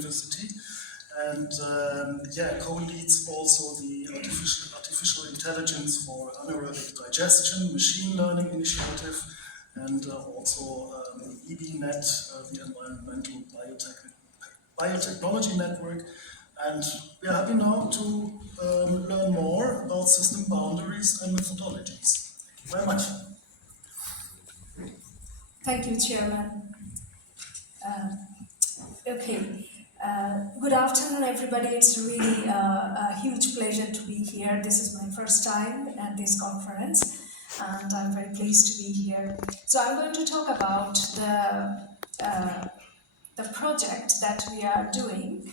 University, and co-leads also the artificial intelligence for anaerobic digestion, machine learning initiative, and also the EBNet, the Environmental Biotechnology Network. And we are happy now to learn more about system boundaries and methodologies. Thank you very much. Thank you, Chairman. Good afternoon, everybody. It's really a huge pleasure to be here. This is my first time at this conference, and I'm very pleased to be here. So I'm going to talk about the project that we are doing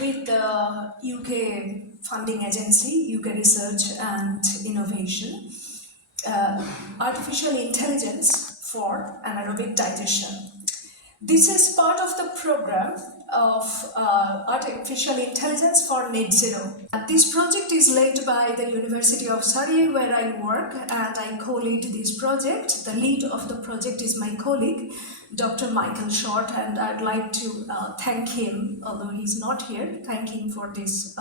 with the UK funding agency, UK Research and Innovation, artificial intelligence for anaerobic digestion. This is part of the program of artificial intelligence for net zero. This project is led by the University of Surrey, where I work, and I co-lead this project. The lead of the project is my colleague, Dr. Michael Short, and I'd like to thank him, although he's not here, thank him for this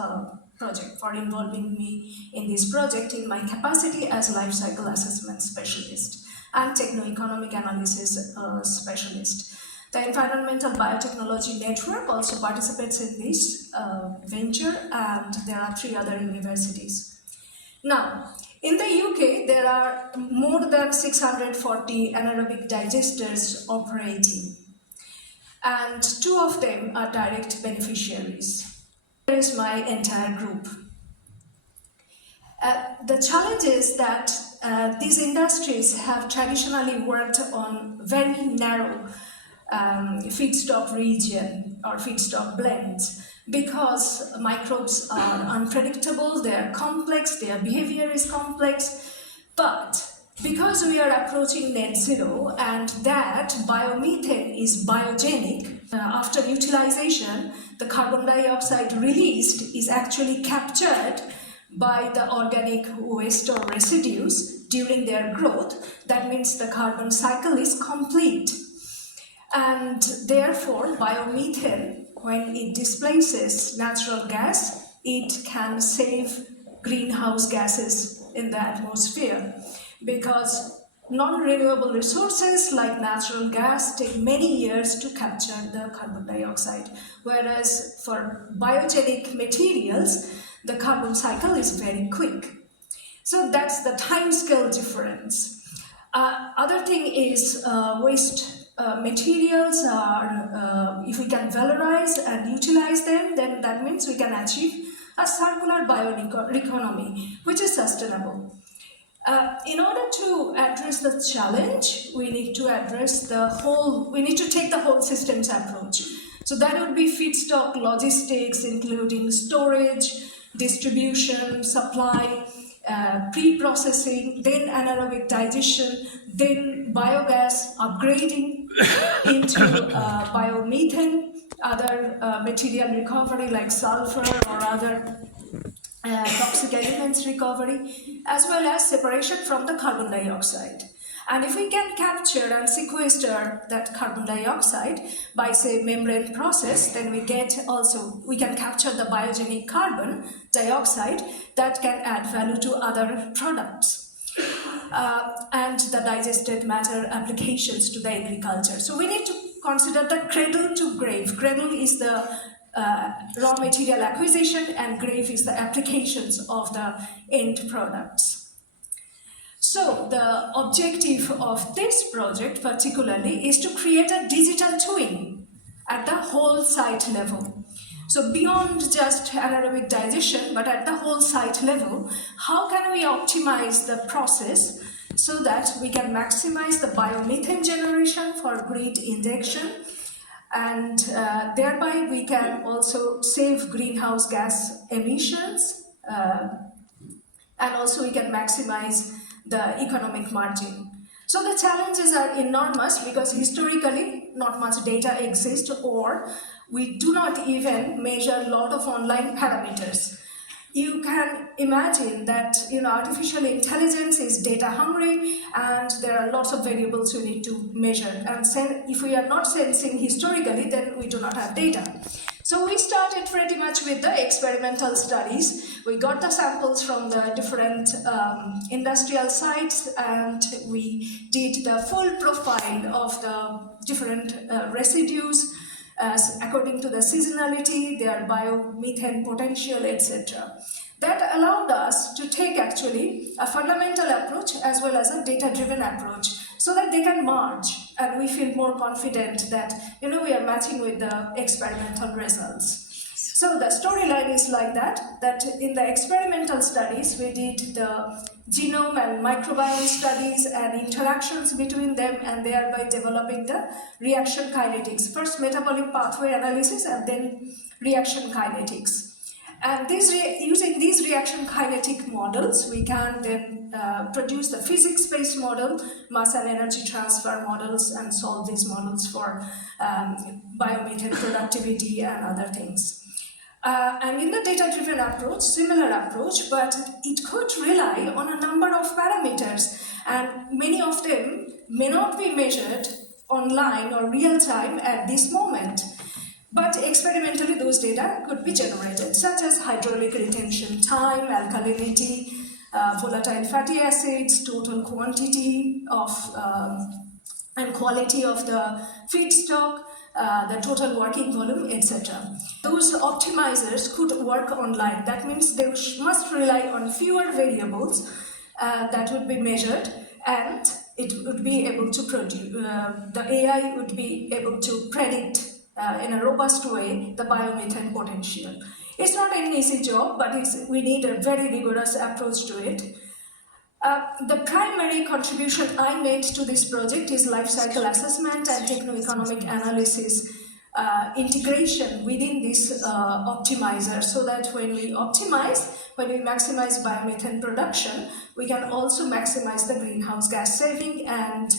project, for involving me in this project in my capacity as life cycle assessment specialist and techno-economic analysis specialist. The Environmental Biotechnology Network also participates in this venture, and there are 3 other universities. Now, in the UK, there are more than 640 anaerobic digesters operating, and 2 of them are direct beneficiaries. Here is my entire group. The challenge is that these industries have traditionally worked on very narrow feedstock region or feedstock blends, because microbes are unpredictable, they are complex, their behavior is complex. But because we are approaching net zero and that biomethane is biogenic, after utilization, the carbon dioxide released is actually captured by the organic waste or residues during their growth. That means the carbon cycle is complete. And therefore, biomethane, when it displaces natural gas, it can save greenhouse gases in the atmosphere, because non-renewable resources like natural gas take many years to capture the carbon dioxide, whereas for biogenic materials, the carbon cycle is very quick. So that's the time scale difference. Other thing is waste materials are, if we can valorize and utilize them, then that means we can achieve a circular bioeconomy, which is sustainable. In order to address the challenge, we need to take the whole systems approach. So that would be feedstock logistics, including storage, distribution, supply, pre-processing, then anaerobic digestion, then biogas upgrading into biomethane, other material recovery like sulfur or other toxic elements recovery, as well as separation from the carbon dioxide. And if we can capture and sequester that carbon dioxide by, say, membrane process, then we can capture the biogenic carbon dioxide that can add value to other products. And the digested matter applications to the agriculture. So we need to consider the cradle to grave. Cradle is the raw material acquisition, and grave is the applications of the end products. So the objective of this project particularly is to create a digital twin at the whole site level. So beyond just anaerobic digestion, but at the whole site level, how can we optimize the process so that we can maximize the biomethane generation for grid injection, and thereby we can also save greenhouse gas emissions, and also we can maximize the economic margin. So the challenges are enormous, because historically not much data exists, or we do not even measure a lot of online parameters. you can imagine that artificial intelligence is data hungry, and there are lots of variables we need to measure. And if we are not sensing historically, then we do not have data. So we started pretty much with the experimental studies. We got the samples from the different industrial sites, and we did the full profile of the different residues according to the seasonality, their biomethane potential, etc. That allowed us to take actually a fundamental approach as well as a data-driven approach, so that they can merge, and we feel more confident that we are matching with the experimental results. So the storyline is like that in the experimental studies we did the genome and microbiome studies and interactions between them, and thereby developing the reaction kinetics. First metabolic pathway analysis and then reaction kinetics. And using these reaction kinetic models, we can then produce the physics-based model, mass and energy transfer models, and solve these models for biomethane productivity and other things. And in the data-driven approach, similar approach, but it could rely on a number of parameters, and many of them may not be measured online or real-time at this moment. But experimentally, those data could be generated, such as hydraulic retention time, alkalinity, volatile fatty acids, total quantity of and quality of the feedstock, the total working volume, etc. Those optimizers could work online. That means they must rely on fewer variables that would be measured, and it would be able to produce, the AI would be able to predict in a robust way the biomethane potential. It's not an easy job, but we need a very rigorous approach to it. The primary contribution I made to this project is life cycle assessment and techno-economic analysis integration within this optimizer, so that when we maximize biomethane production, we can also maximize the greenhouse gas saving and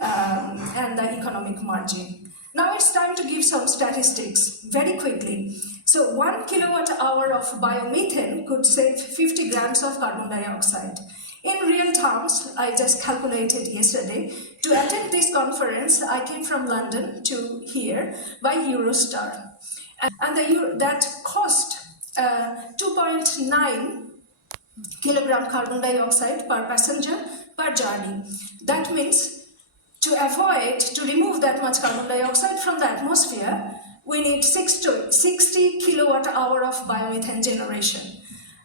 the economic margin. Now it's time to give some statistics very quickly. So 1 kilowatt hour of biomethane could save 50 grams of carbon dioxide. In real terms, I just calculated yesterday. To attend this conference, I came from London to here by Eurostar. And that cost 2.9 kilogram carbon dioxide per passenger per journey. That means to remove that much carbon dioxide from the atmosphere, we need 60 kilowatt hour of biomethane generation.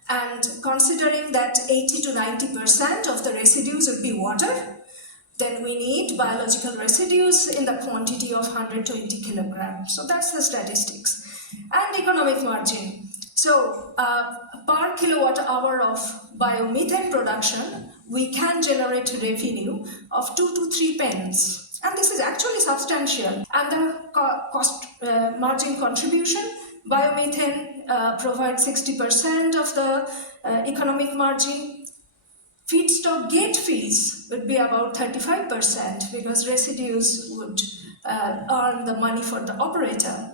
And considering that 80 to 90% of the residues would be water, then we need biological residues in the quantity of 120 kilograms. So that's the statistics. And economic margin. So per kilowatt hour of biomethane production, we can generate revenue of 2 to 3 pence. And this is actually substantial. And the cost margin contribution, biomethane provides 60% of the economic margin. Feedstock gate fees would be about 35%, because residues would earn the money for the operator,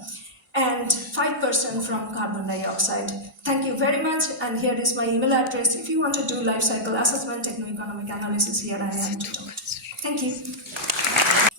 and 5% from carbon dioxide. Thank you very much, and here is my email address. If you want to do life cycle assessment, techno-economic analysis, here I am to talk. Thank you.